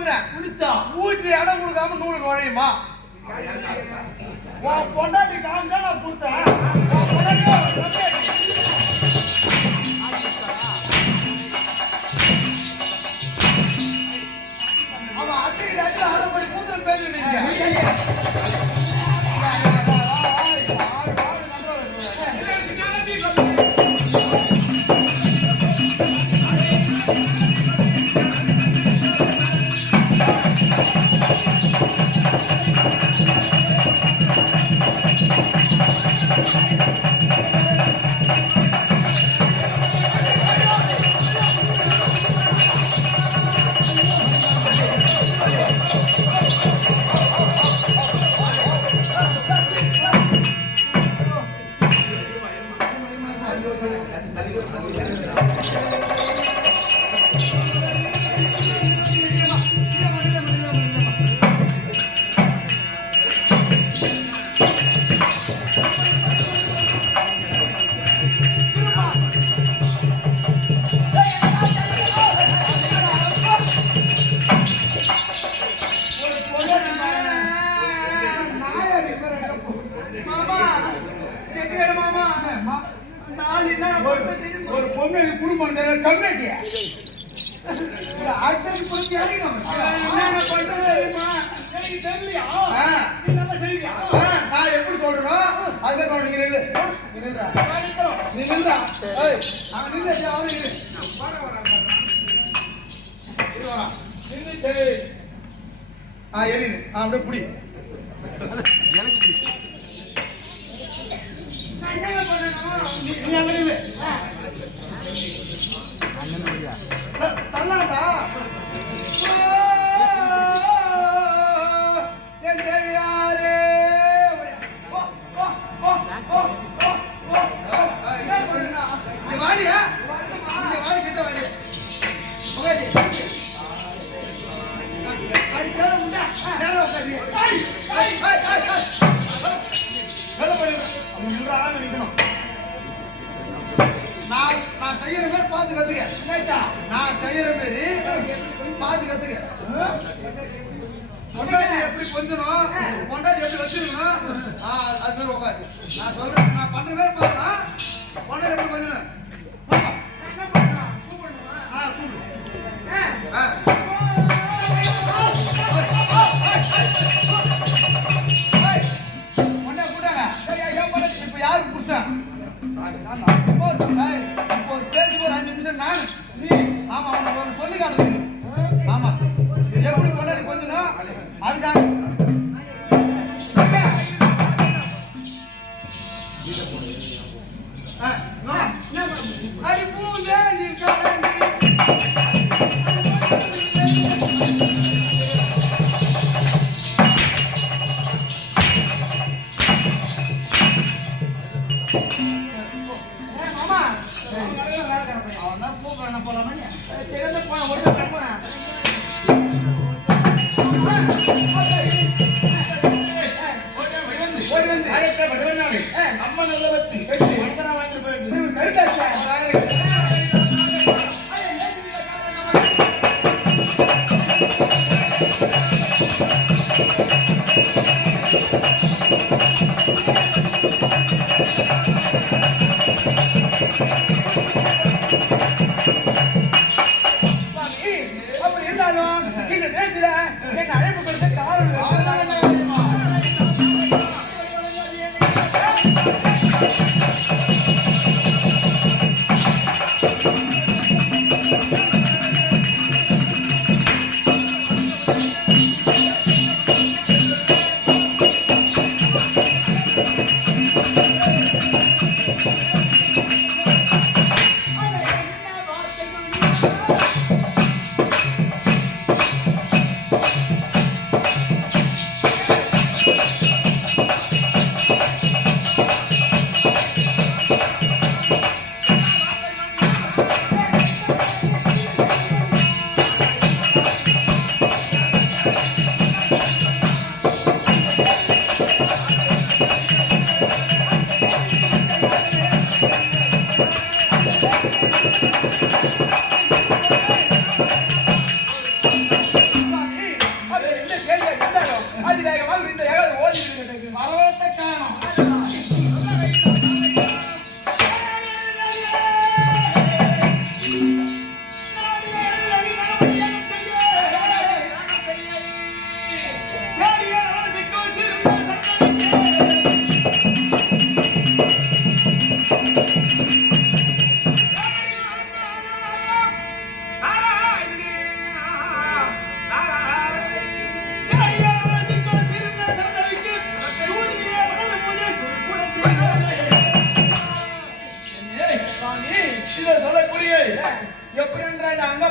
கொடுக்குறேன். ஊசி இடம் கொடுக்காம நூறு நுழையுமா? பொண்டாட்டி காமிச்சா நான் கொடுத்தேன். அவன் அட்டிக்கு அரைப்படி கூத்தல் பேசுறீங்க. ஒரு பொண்ணு குடும்பம் கம்மிட்டியா அடுத்த தெரியலையா நான் எப்படி சொல்றேன் அதுதான் நீங்க அப்படியே புடி தள்ளாட்டா என் தேவியாரே வாடியா இங்க வாடி கிட்ட வாடி நிக்கணும். நான் செய்யற மாதிரி பார்த்து கத்துக்க. நான் செய்யற மாதிரி பார்த்து கத்துக்க. பொண்டாட்டி எப்படி கொஞ்சணும், பொண்டாட்டி எப்படி வச்சிருக்கணும், அது மாதிரி உட்காரு. நான் சொல்றேன், நான் பண்ற மாதிரி பாருங்க. பொண்டாட்டி எப்படி கொஞ்சணும் இப்ப யாரு புருஷன்? இப்போ பேருக்கு ஒரு 5 நிமிஷம் நான் ஆமா அவனுக்கு ஒரு சொல்லி காட்டுது. ஆமா எப்படி பொண்டாடி கொஞ்சம் அதுக்காக அடி பூந்தே நீ கலந்து அம்மா நல்ல பத்தி வாங்கிட்டு போயிட்டு அப்படி இருந்தாலும் இந்த நேரத்தில் என்ன அழைப்பு கொடுத்த காரணம்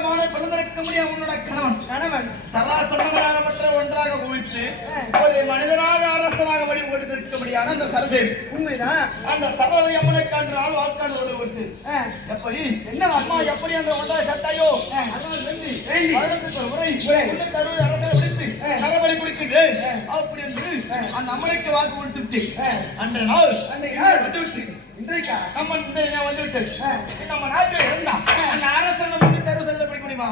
மானை பிறந்திருக்க முடியாது உன்னோட கணவன் சராசரமற்ற ஒன்றாக குவித்து ஒரு மனிதனாக அரசனாக வழிபடுத்திருக்க முடியாது அந்த சரதேவி. உண்மைதான். அந்த சரதை அம்மனை காண்றால் வாக்காடு கொடுத்து எப்படி என்ன அம்மா எப்படி அந்த ஒன்றாக சட்டாயோ அதனால் வெள்ளி வருடத்துக்கு ஒரு முறை அரசனை விடுத்து நரபலி கொடுக்கின்றேன் அப்படி என்று அந்த அம்மனுக்கு வாக்கு கொடுத்துட்டு அன்றைய நாள் வந்துவிட்டு இன்றைக்கா நம்ம வந்துவிட்டு நம்ம நாட்டில் இருந்தா அந்த அரசனை 360 படிக்க முடியுமா?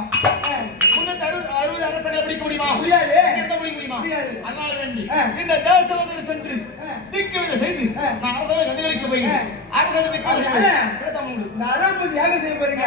360 அரசனை படிக்க முடியுமா? முடியாது. படிக்க முடியுமா? அதனால வேண்டி இந்த தேசத்தில் சென்று திக்கு செய்து நான் அரசனை கண்டுகளிக்க போய் அரசனுக்கு அரபு யாக செய்ய போறீங்க.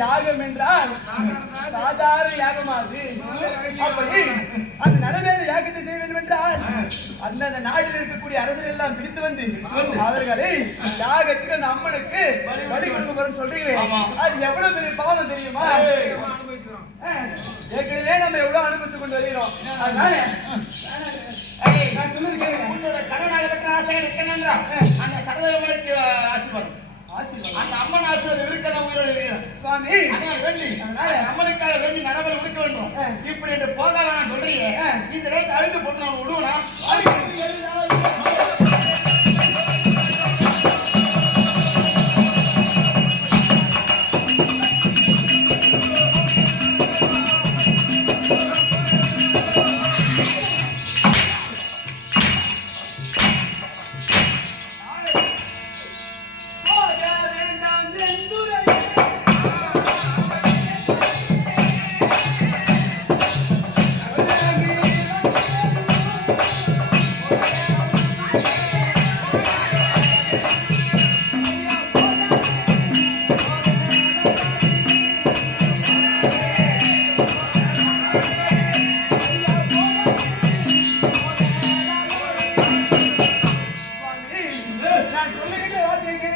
யாகம் என்றால் சாதாரண யாகமாது. அப்படி அந்த நரமேத யாகத்தை செய்ய வேண்டும் என்றால் அந்த நாட்டில் இருக்கக்கூடிய அரசர்கள் எல்லாம் பிடித்து வந்து அவர்களை யாகத்துக்கு அந்த அம்மனுக்கு வழி கொடுக்க போறேன்னு சொல்றீங்களே, அது எவ்வளவு பெரிய பாவம் தெரியுமா? ஏற்கனவே நம்ம எவ்வளவு அனுபவிச்சு கொண்டு வருகிறோம். அதனால நான் சொன்னது கேளுங்க. உன்னோட கடனாக பெற்ற ஆசைகள் இருக்கணும்ன்றா அந்த சர்வமனுக்கு ஆசீர்வாதம் அந்த அம்மன் ஆசீர்வாதம் இருக்கணும் உயிரோடு இருக்கிறார் சுவாமி. அதனால வேண்டி அம்மனுக்காக வேண்டி நரபலி கொடுக்க வேண்டும். இப்படி என்று போக வேணாம் சொல்றீங்க. இந்த நேரத்தை அழுது போட்டு நம்ம விடுவோம்னா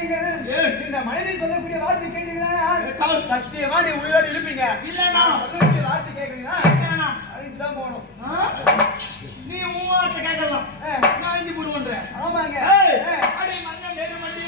இந்த மனைவி சொல்லக்கூடிய வார்த்தை கேட்டீங்கன்னா சத்தியமா நீ உயிரோடு இருப்பீங்க. இல்லன்னா சொல்லக்கூடிய வார்த்தை கேட்கறீங்கன்னா அழிச்சுதான் போகணும். நீ உன் வார்த்தை கேட்கலாம், நான் இஞ்சி போடுவேன். ஆமாங்க. அடி மண்ணன் நெடு மண்டி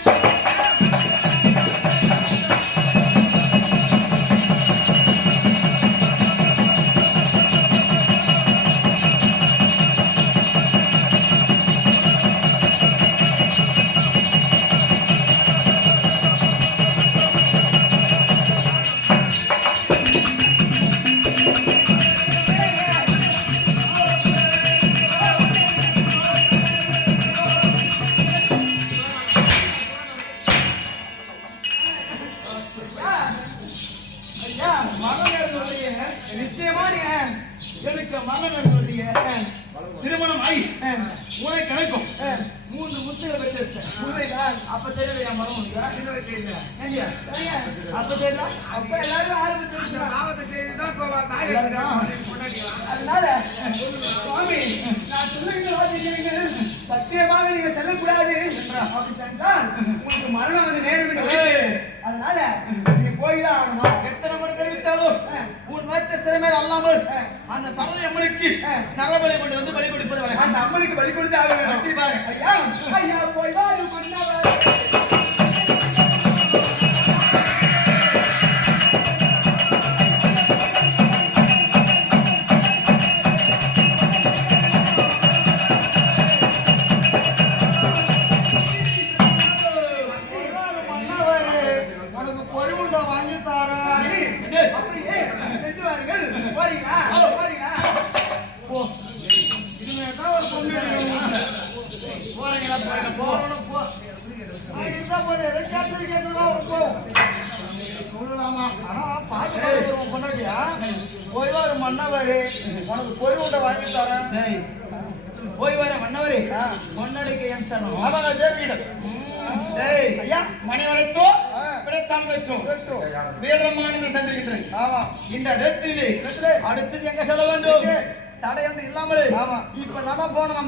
நிச்சயமா நீங்க எனக்கு மகன் சொல்றீங்க. திருமணம் ஆகி உனக்கு எனக்கும் 3 முத்துகளை பெற்றெடுத்தேன். அப்ப தெரியல என் மரம் தெரியல. அப்ப தெரியல. அப்ப எல்லாரும் ஆரம்பிச்சு அதனால சுவாமி நான் சொல்லுங்க சத்தியமாக நீங்க செல்லக்கூடாது. அப்படி சென்றால் உங்களுக்கு மரணம் வந்து நேரம். அதனால நீங்க போய்தான் ஆகணுமா? எத்தனை முறை தெரிவித்தாலும் உன் வைத்த திறமையில் அல்லாமல் அந்த சரதை அம்மனுக்கு நரபலி கொண்டு வந்து பலி கொடுப்பது வழக்கம். அந்த அம்மனுக்கு பலி கொடுத்து ஆக வேண்டும். கண்டிப்பாக. ஐயா ஐயா போய் வாரு மன்னவர். உனக்கு பொருளுண்டா வாங்கி தாரேன். அப்படியே சென்றுவார்கள். போறீங்களா? போறீங்களா? போ. இனிமேதான் ஒரு பொண்ணு எடுக்கணும். போறீங்களா? போறணும் போ. சொல்லலாமா? ஆனா பாத்து பொண்ணாட்டியா போய் வர மன்னவரு உனக்கு பொறி உண்டை வாங்கி தரேன். போய் வர மன்னவரு பொண்ணடிக்க ஏன் சொன்னோம்? ஆமாங்க ஜெயவீடு. ஐயா மணி வளைத்தோ பிடத்தான் வைத்தோம் வீரமானது தந்திருக்கிறேன். ஆமா இந்த இடத்திலே அடுத்தது எங்க செல்ல வேண்டும்? தடை வந்து இல்லாமல் இப்ப நட போன நம்ம